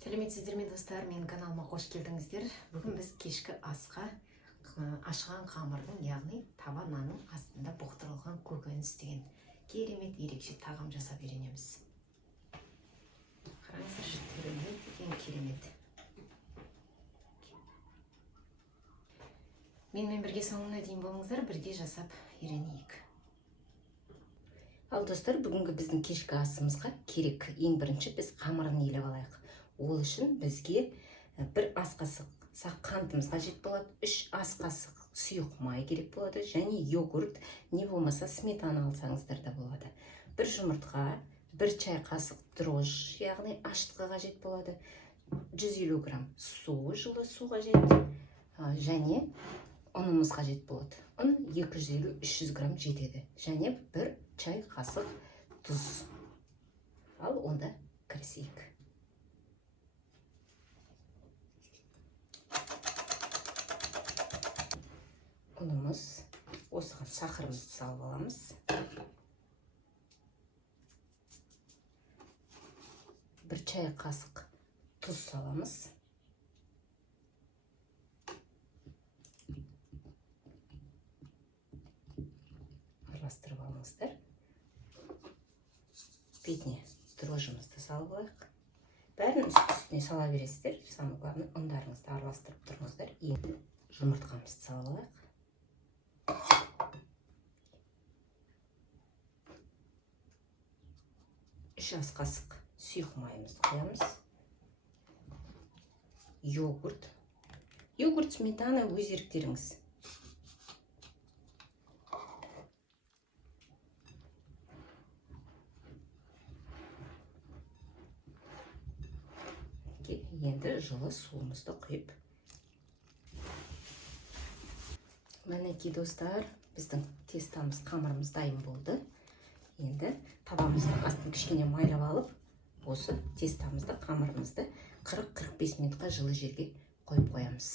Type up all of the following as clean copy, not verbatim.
Сәлеметсіздер ме достар, менің каналыма қош келдіңіздер. Бүгін біз кешкі асқа ашқан қамырдың, яғни таба нанның астында бұқтырылған көкөніс деген керемет ерекше тағам жасап үйренеміз. Қараңыздар, түрі ең керемет. Менімен бірге соңына дейін болыңыздар, бірге жасап үйренейік. Ал достар, бүгінгі біздің кешкі асымызға керек ең бірінші біз қамырын елеп алайық. Ол үшін бізге бір ас қасық қантымыз қажет болады, 3 ас қасық сұйық май керек болады, және йогурт, не болмаса сметана алсаңыздар да болады. Бір жұмыртқа, бір чай қасық дрожж, яғни аштыққа қажет болады, 150 грамм су, жылы су қажет, және ұнымыз қажет болады. Ұн 250-300 грамм жетеді, және бір чай қасық тұз. Ал онда кірісейік. Ұнымыз, осыған сахарымызды салып аламыз. Бір чай қасық тұз саламыз. Араластырып алыңыздар. Бетіне дрожжымызды салып алайық. Бәрін үстіне сала бересіздер. Самое главное, ұндарыңызды араластырып тұрыңыздар. Енді жұмыртқамызды салып алайық. Үш ас қасық сұйық майымызды қоямыз. Йогурт, сметана өз еріктеріңіз. Енді жылы суымызды құйып. Мінекей достар, біздің тестамыз, қамырымыз дайын болды. Енді табамыздың астын кішкене майлап алып, осы тестамызды, қамырымызды 40-45 минутқа жылы жерге қойып қоямыз.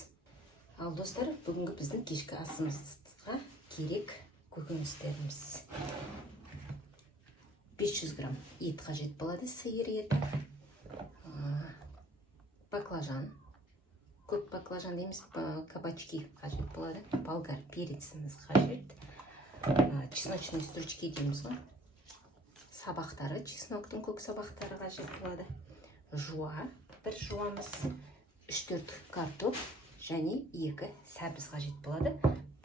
Ал достар, бүгінгі біздің кешкі асымызға керек көкөністеріміз. 500 грамм ет қажет болады, сиыр еті. Баклажан, көп баклажан дейміз, кабачки қажет болады. Болгар переціміз қажет. Чесночный стручки дейміз ғой. Сабақтары, чесноктың көк сабақтары қажет болады. Жуа, бір жуамыз, 3-4 картоп және 2 сәбіз қажет болады.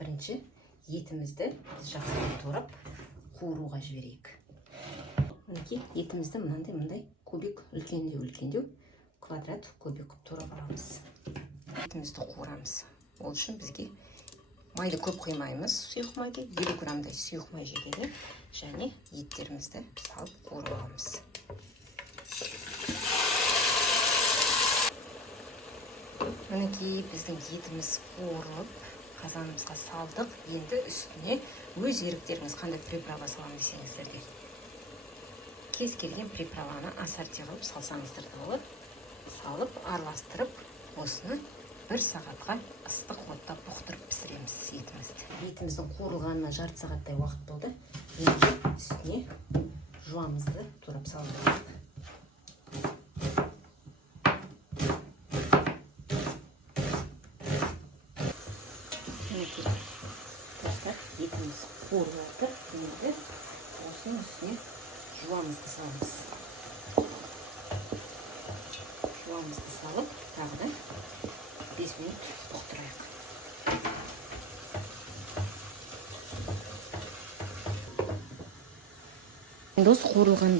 Бірінші етімізді біз жақсы турап қуыруға жіберейік. Мінекей етімізді мынандай кубик, үлкендеу, квадрат кубик турап аламыз. Етімізді қуырамыз. Ол үшін бізге майды көп құймаймыз, сұйық майды 50 граммдай сұйық май жетеді, және еттерімізді салып қуырып аламыз. Мінекей біздің етіміз қуырылып, қазанымызға салдық. Енді үстіне өз еріктеріңіз қандай приправа салам десеңіздерге. Кез келген приправаны ассорти қылып салсаңыздар да болады. Салып, араластырып, осыны 1 сағатқа ыстық отта бұқтырып пісіреміз етімізді. Етіміздің қуырылғанына жарты сағаттай уақыт болды. Енді үстіне жуамызды турап салып. Етіміз қуырылды. Енді осының үстіне жуамызды саламыз. Жуамызды салып, тағы да 5 минут бұқтырайық. Енді осы қуырылған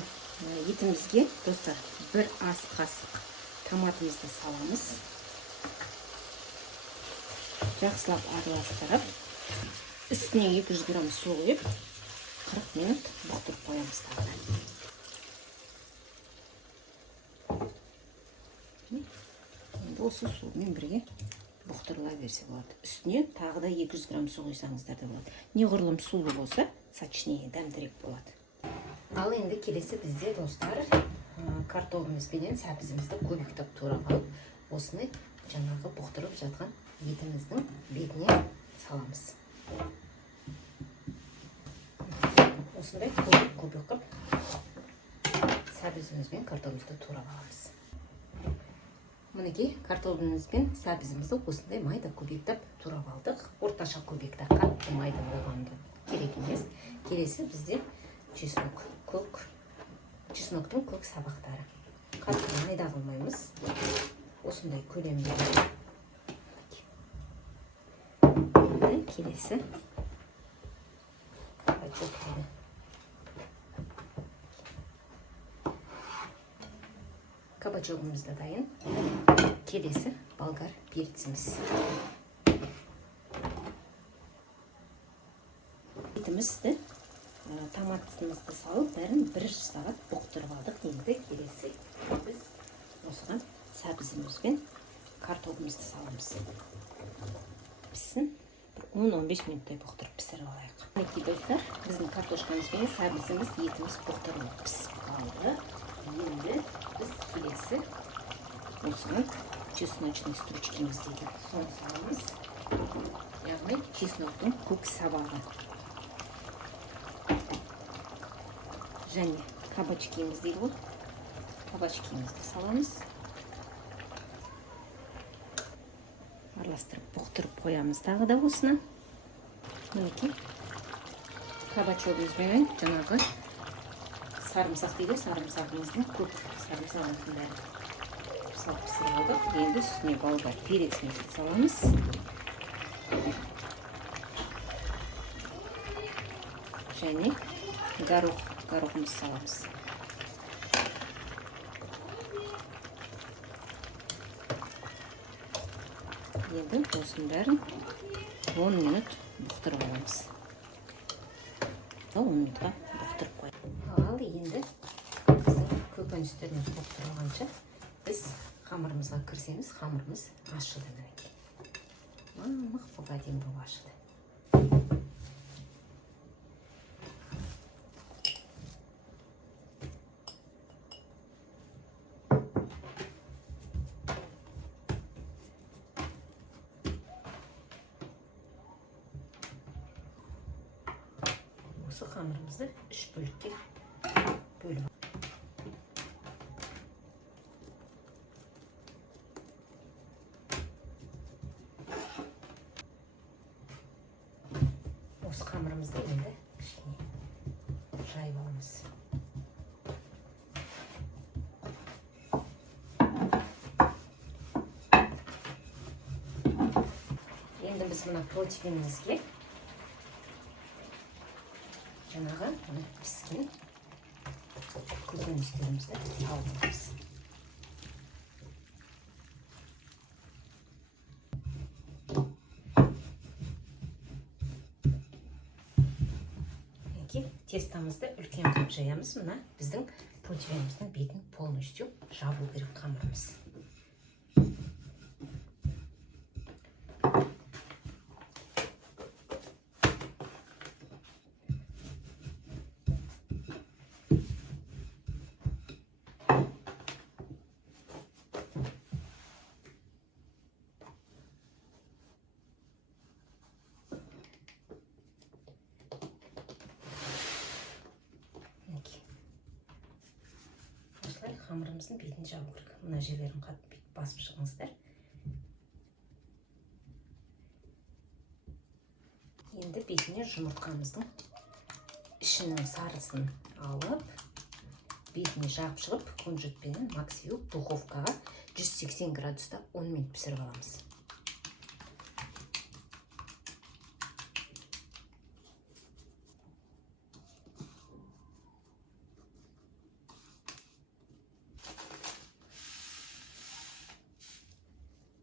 етімізге, достар, 1 ас қасық томатымызды саламыз. Жақсылап араластырып, үстіне 200 грамм су құйып, 40 минут бұқтырып қоямыз тағы. Осы сумен бірге бұқтырыла берсе болады. Үстіне тағы да 200 грамм су құйсаңыздар да болады. Неғұрлым сулы болса, сочнее, дәмдірек болады. Ал енді келесі бізде, достар, картоғымызбенен сәбізімізді кубиктеп турап алып, осыны жаңағы бұқтырып жатқан етіміздің бетіне саламыз. Осындай кубик қып, сәбізіміз бен картоғымызды турап аламыз. Мінекей картоплымыз бен сәбізімізді осындай майда көбектеп турап алдық. Орташа көбекті қатты майда болғанды керек емес. Келесі бізде чеснок, чесноктың көк сабақтары. Қатты майда қылмаймыз. Осындай көлемде. Келесі кабачоктары. Кабачогымыз да дайын. Келесі болгар перціміз. Етімізді, томатымызды салып, бәрін 1 сағат бұқтырып алдық. Енді келесі біз осыған сәбізіміз бен картоплымызды саламыз. Пісін 10-15 минуттай бұқтырып пісіріп алайық. Мінекей достар, біздің картошкамыз бен сәбізіміз, етіміз бұқтырылып пісіп қалды. Енді біз келесі осыған чесночный стручкіміз дейді. Соны саламыз. Яғни чесноктың көк сабағы. Және кабачкіміз дейді ғой. Кабачкімізді саламыз. Араластырып бұқтырып қоямыз тағы да осыны. Мінекей кабачогымыз бен жаңағы сарымсақ дейді, сарымсағымыздың көк сарымсағымыздың бәрі салып пісіріп алдық. Енді үстіне болгар перецімізді саламыз. Және горохымызды саламыз. Енді осының бәрін 10 минут бұқтырып аламыз. 10 минутқа бұқтырып қоямыз. Ал енді біздің көкөністеріміз бұқтырылғанша біз қамырымызға кірсеміз, қамырымыз ашыды мінекей. Мық әдемі болып ашыды. Осы қамырымызды 3 бөлікке бөліп. Осы қамырымызды енді кішкене жайып аламыз. Енді біз мына противенімізге жаңағы піскен көкөністерімізді саламыз. Тестамызды үлкен қылып жаямыз. Мына біздің противеніміздің бетін полностью жабу керек қамырымыз. Қамырымыздың бетін жабу керек. Мына жерлерін қатып басып шығыңыздар. Енді бетіне жұмыртқамыздың ішінің сарысын алып, бетіне жағып шығып, кунжутпенен максимум духовкаға 180 градуста 10 минут пісіріп аламыз.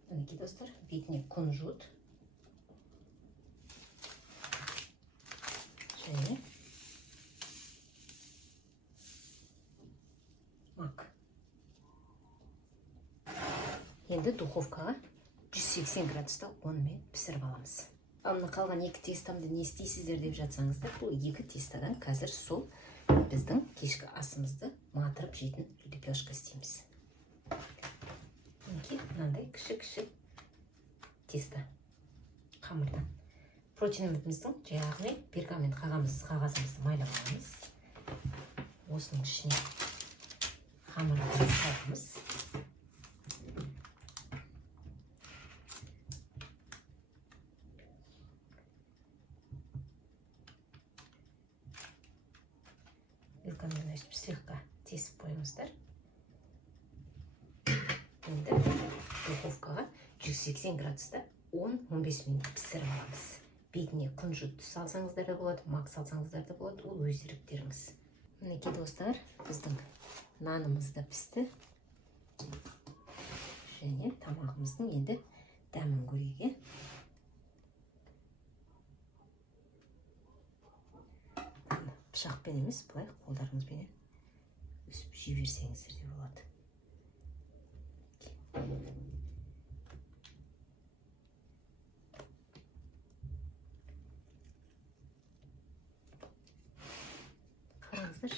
Мінекей достар, бетіне кунжут және мак. Енді духовкаға 180 градуста 10 минут пісіріп аламыз. Мына қалған 2 тестамды не істейсіздер деп жатсаңыздар, бұл 2 тестадан қазір сол біздің кешкі асымызды матырып жейтін лепешка істейміз. Мынандай кіші теста қамырдан. Протеиніміздің жаңағы пергамент қағазымызды майлап аламыз. Осының ішіне қамырды саламыз. өстіп слегка тесіп қойыңыздар. Енді духовкаға 180 градуста 10-15 минут пісіріп аламыз. Бетіне күнжіт салсаңыздар да болады, мак салсаңыздар да болады, ол өз еріктеріңіз. Мінекей достар, біздің нанымыз да пісті. Және тамағымыздың енді дәмін көрейік. Пышақпен емес, былай қолдарыңызбен өсіп жей берсеңіздер де болады. Қараңыздар,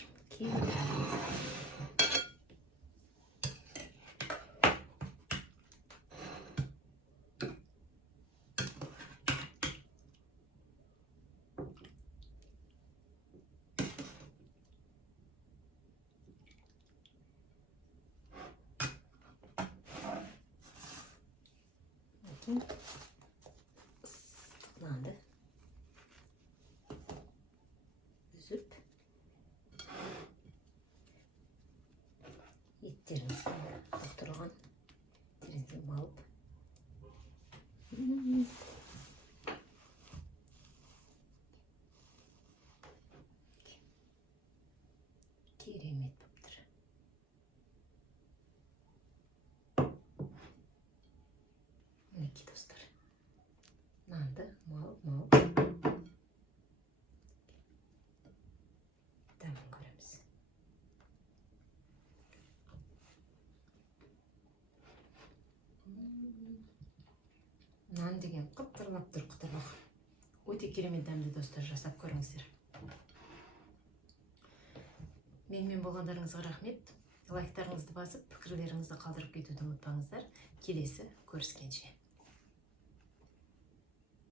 нанды үзіп еттеріңізді тұрған тереңдеп алып керемет болып тұр. Мінекей достар, нанды малып дәмін көреміз. Нан деген қыптырлап тұр, қытырлық. Өте керемет дәмді достар, жасап көріңіздер. Менімен болғандарыңызға рахмет. Лайктарыңызды басып, пікірлеріңізді қалдырып кетуді ұмытпаңыздар. Келесі көріскенше.